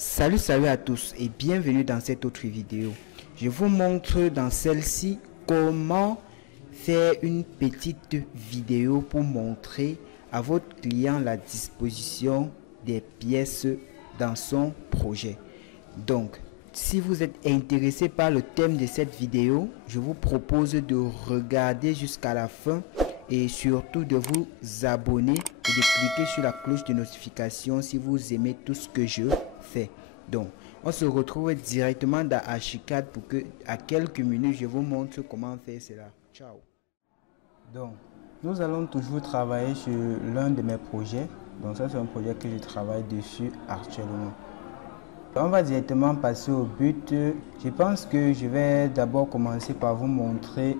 Salut à tous et bienvenue dans cette autre vidéo. Je vous montre dans celle-ci comment faire une petite vidéo pour montrer à votre client la disposition des pièces dans son projet. Donc, si vous êtes intéressé par le thème de cette vidéo, je vous propose de regarder jusqu'à la fin et surtout de vous abonner et de cliquer sur la cloche de notification si vous aimez tout ce que je fais. Donc, on se retrouve directement dans Archicad pour que à quelques minutes je vous montre comment faire cela. Ciao. Donc, nous allons toujours travailler sur l'un de mes projets. Donc, ça c'est un projet que je travaille dessus actuellement. On va directement passer au but. Je pense que je vais d'abord commencer par vous montrer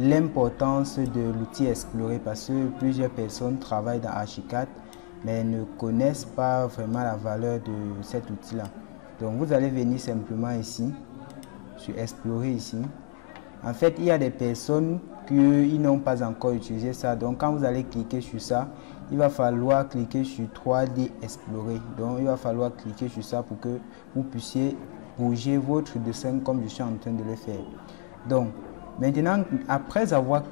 l'importance de l'outil Explorer parce que plusieurs personnes travaillent dans Archicad mais ne connaissent pas vraiment la valeur de cet outil là. Donc vous allez venir simplement ici sur Explorer ici. En fait, il y a des personnes qui n'ont pas encore utilisé ça. Donc quand vous allez cliquer sur ça, il va falloir cliquer sur 3D Explorer. Donc il va falloir cliquer sur ça pour que vous puissiez bouger votre dessin comme je suis en train de le faire. Donc maintenant, après avoir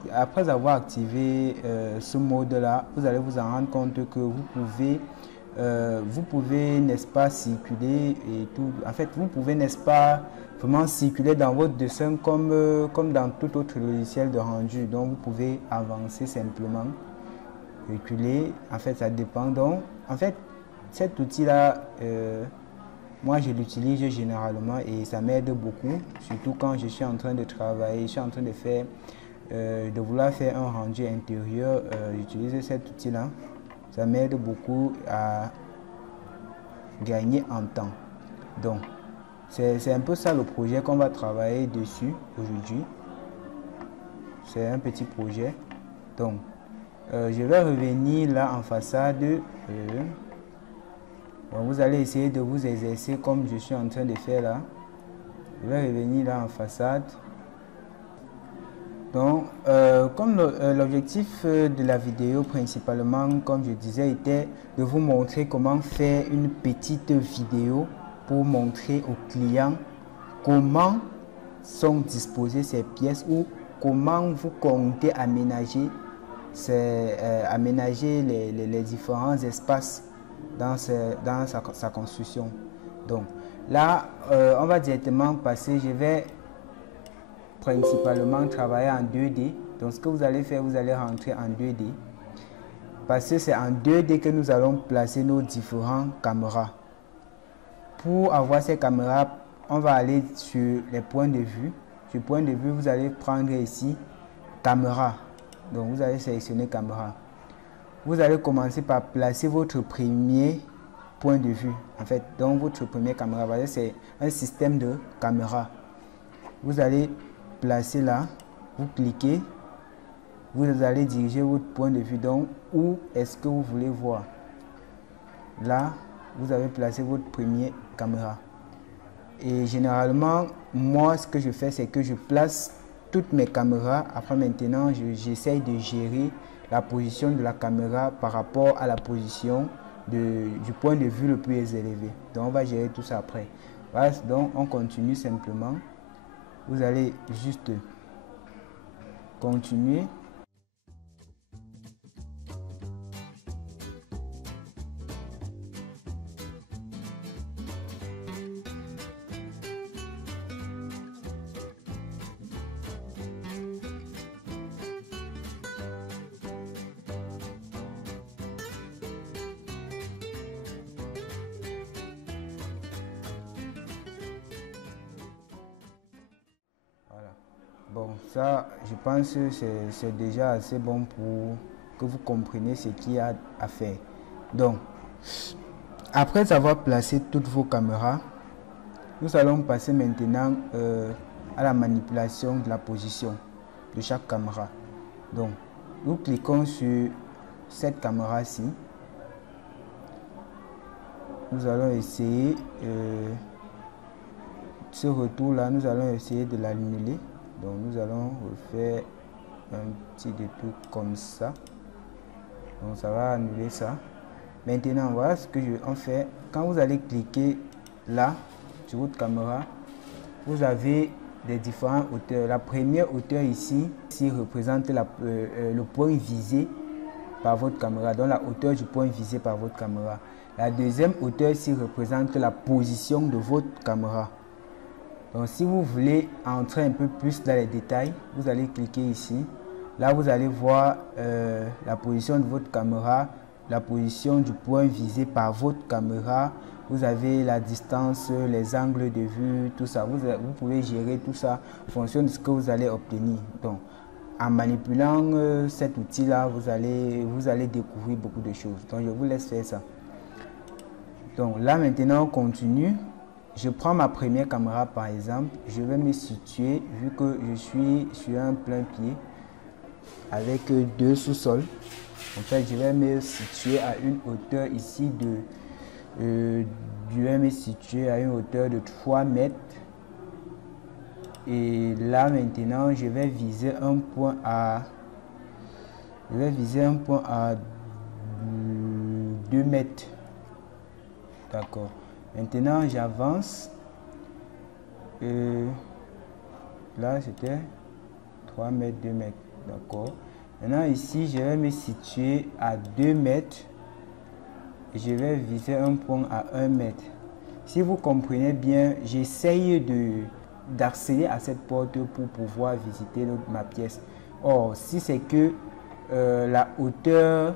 activé ce mode là, vous allez vous en rendre compte que vous pouvez n'est-ce pas circuler et tout. En fait, vous pouvez n'est-ce pas vraiment circuler dans votre dessin comme dans tout autre logiciel de rendu. Donc vous pouvez avancer simplement, reculer. En fait, ça dépend. Donc en fait, cet outil là, moi je l'utilise généralement et ça m'aide beaucoup, surtout quand je suis en train de travailler, je suis en train de faire, de vouloir faire un rendu intérieur. J'utilise cet outil là, ça m'aide beaucoup à gagner en temps. Donc c'est un peu ça le projet qu'on va travailler dessus aujourd'hui. C'est un petit projet. Donc je vais revenir là en façade. Donc vous allez essayer de vous exercer comme je suis en train de faire là. Je vais revenir là en façade. Donc comme l'objectif de la vidéo principalement, comme je disais, était de vous montrer comment faire une petite vidéo pour montrer aux clients comment sont disposées ces pièces ou comment vous comptez aménager, les différents espaces dans sa construction. Donc là, on va directement passer, je vais principalement travailler en 2D. Donc ce que vous allez faire, vous allez rentrer en 2D. Parce que c'est en 2D que nous allons placer nos différentes caméras. Pour avoir ces caméras, on va aller sur les points de vue. Sur point de vue, vous allez prendre ici caméra. Donc vous allez sélectionner caméra. Vous allez commencer par placer votre premier point de vue. En fait, donc votre première caméra, c'est un système de caméra. Vous allez placer là, vous cliquez, vous allez diriger votre point de vue. Donc, où est-ce que vous voulez voir? Là, vous avez placé votre première caméra. Et généralement, moi, ce que je fais, c'est que je place toutes mes caméras. Après, maintenant, j'essaye de gérer la position de la caméra par rapport à la position du point de vue le plus élevé. Donc, on va gérer tout ça après. Voilà, donc, on continue simplement. Vous allez juste continuer. Bon, ça, je pense que c'est déjà assez bon pour que vous compreniez ce qu'il y a à faire. Donc, après avoir placé toutes vos caméras, nous allons passer maintenant à la manipulation de la position de chaque caméra. Donc, nous cliquons sur cette caméra-ci. Nous allons essayer ce retour-là, nous allons essayer de l'annuler. Donc nous allons refaire un petit détour comme ça. Donc ça va annuler ça. Maintenant, voilà ce que on fait. Quand vous allez cliquer là, sur votre caméra, vous avez des différentes hauteurs. La première hauteur ici représente le point visé par votre caméra, donc la hauteur du point visé par votre caméra. La deuxième hauteur ici représente la position de votre caméra. Donc si vous voulez entrer un peu plus dans les détails, vous allez cliquer ici. Là, vous allez voir la position de votre caméra, la position du point visé par votre caméra. Vous avez la distance, les angles de vue, tout ça. Vous pouvez gérer tout ça en fonction de ce que vous allez obtenir. Donc, en manipulant cet outil-là, vous allez découvrir beaucoup de choses. Donc, je vous laisse faire ça. Donc, là, maintenant, on continue. Je prends ma première caméra, par exemple. Je vais me situer, vu que je suis sur un plein pied, avec 2 sous-sols. En fait, je vais me situer à une hauteur ici je vais me situer à une hauteur de 3 mètres. Et là maintenant, je vais viser un point à 2 mètres. D'accord. Maintenant, j'avance. Là, c'était 3 mètres, 2 mètres. D'accord. Maintenant, ici, je vais me situer à 2 mètres. Et je vais viser un point à 1 mètre. Si vous comprenez bien, j'essaye d'accéder à cette porte pour pouvoir visiter ma pièce. Or, si c'est que la hauteur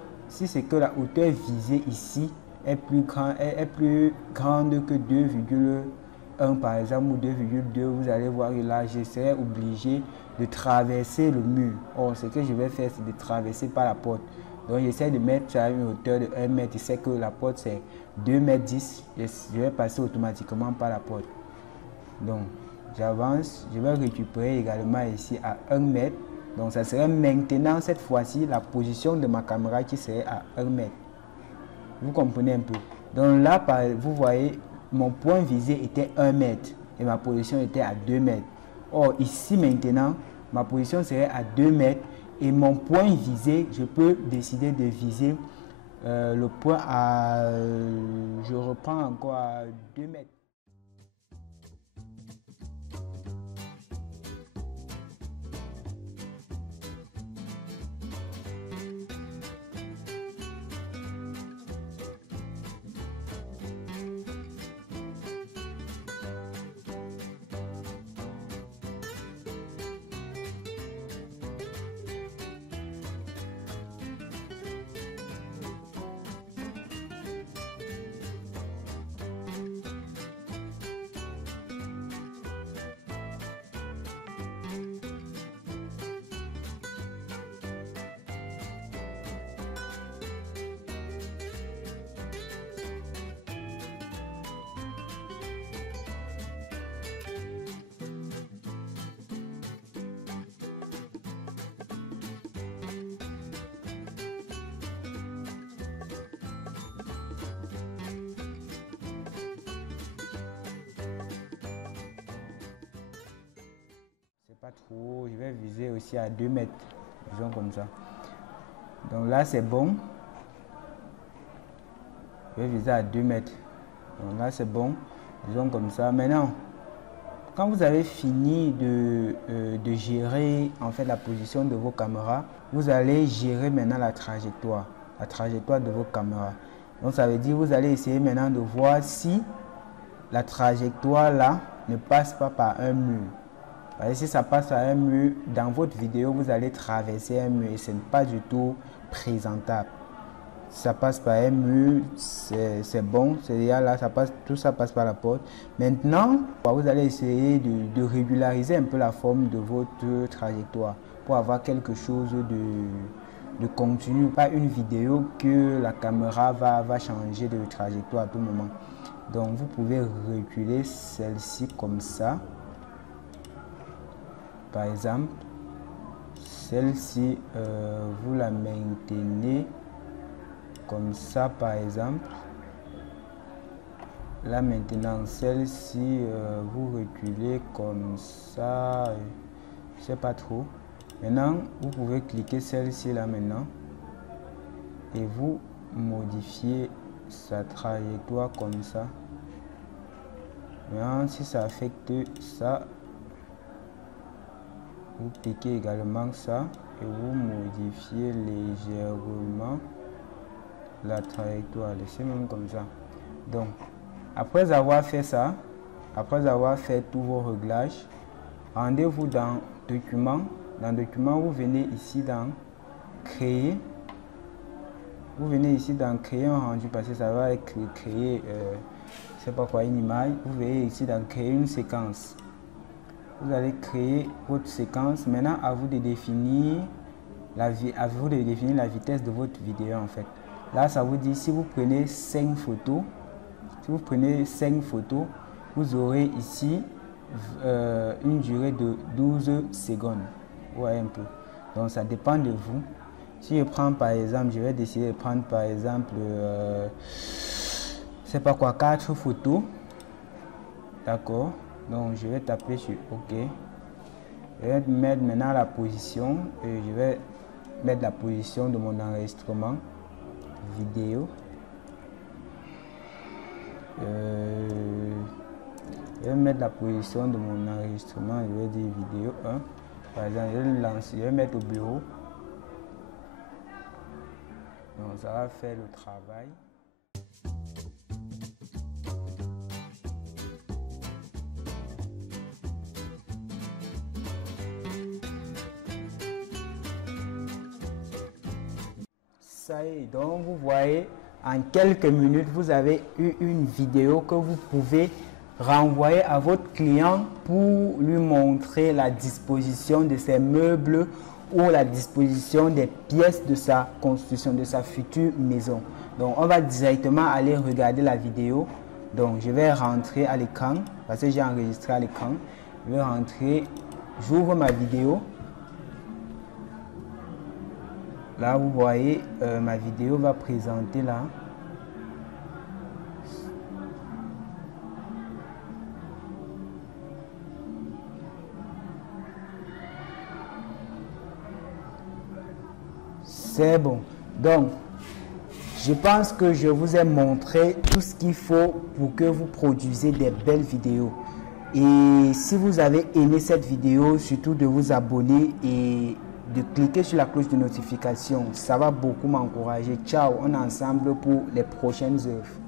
visée ici est plus grande que 2,1 par exemple ou 2,2, vous allez voir que là, je serai obligé de traverser le mur. Or, ce que je vais faire, c'est de traverser par la porte. Donc, j'essaie de mettre à une hauteur de 1 mètre. Je sais que la porte, c'est 2,10 mètres. Je vais passer automatiquement par la porte. Donc, j'avance. Je vais récupérer également ici à 1 mètre. Donc, ça serait maintenant, cette fois-ci, la position de ma caméra qui serait à 1 mètre. Vous comprenez un peu. Donc là, vous voyez, mon point visé était 1 mètre et ma position était à 2 mètres. Or, ici maintenant, ma position serait à 2 mètres et mon point visé, je peux décider de viser le point à... je reprends encore à 2 mètres. Pas trop, je vais viser aussi à 2 mètres, disons comme ça. Donc là c'est bon, je vais viser à 2 mètres. Donc là c'est bon, disons comme ça. Maintenant, quand vous avez fini de gérer en fait la position de vos caméras, vous allez gérer maintenant la trajectoire de vos caméras. Donc ça veut dire vous allez essayer maintenant de voir si la trajectoire là ne passe pas par un mur. Si ça passe à un mur, dans votre vidéo, vous allez traverser un mur et ce n'est pas du tout présentable. Si ça passe par un mur, c'est bon, c'est-à-dire là, tout ça passe par la porte. Maintenant, vous allez essayer de régulariser un peu la forme de votre trajectoire pour avoir quelque chose de continu, pas une vidéo que la caméra va changer de trajectoire à tout moment. Donc, vous pouvez reculer celle-ci comme ça. Par exemple, celle-ci, vous la maintenez comme ça, par exemple. Là maintenant, celle-ci, vous reculez comme ça. Je ne sais pas trop. Maintenant, vous pouvez cliquer celle-ci là maintenant. Et vous modifiez sa trajectoire comme ça. Maintenant, si ça affecte ça, vous cliquez également ça et vous modifiez légèrement la trajectoire. Laissez même comme ça. Donc, après avoir fait ça, après avoir fait tous vos réglages, rendez-vous dans Document. Dans Document, vous venez ici dans Créer. Vous venez ici dans Créer un rendu parce que ça va être créer, je sais pas quoi, une image. Vous venez ici dans Créer une séquence. Vous allez créer votre séquence. Maintenant, à vous de définir la vitesse de votre vidéo en fait. Là, ça vous dit si vous prenez 5 photos, vous aurez ici une durée de 12 secondes. Vous voyez un peu. Donc, ça dépend de vous. Si je prends par exemple, je vais décider de prendre par exemple, je sais pas quoi, 4 photos. D'accord. Donc, je vais taper sur OK. Je vais mettre maintenant la position. Et je vais mettre la position de mon enregistrement vidéo. Je vais mettre la position de mon enregistrement. Je vais dire vidéo 1. Par exemple, je vais le lancer. Je vais mettre au bureau. Donc, ça va faire le travail. Ça y est, donc vous voyez, en quelques minutes, vous avez eu une vidéo que vous pouvez renvoyer à votre client pour lui montrer la disposition de ses meubles ou la disposition des pièces de sa construction, de sa future maison. Donc, on va directement aller regarder la vidéo. Donc, je vais rentrer à l'écran parce que j'ai enregistré à l'écran. Je vais rentrer, j'ouvre ma vidéo. Là, vous voyez, ma vidéo va présenter là. C'est bon. Donc, je pense que je vous ai montré tout ce qu'il faut pour que vous produisez des belles vidéos. Et si vous avez aimé cette vidéo, surtout de vous abonner et de cliquer sur la cloche de notification. Ça va beaucoup m'encourager. Ciao, on est ensemble pour les prochaines œuvres.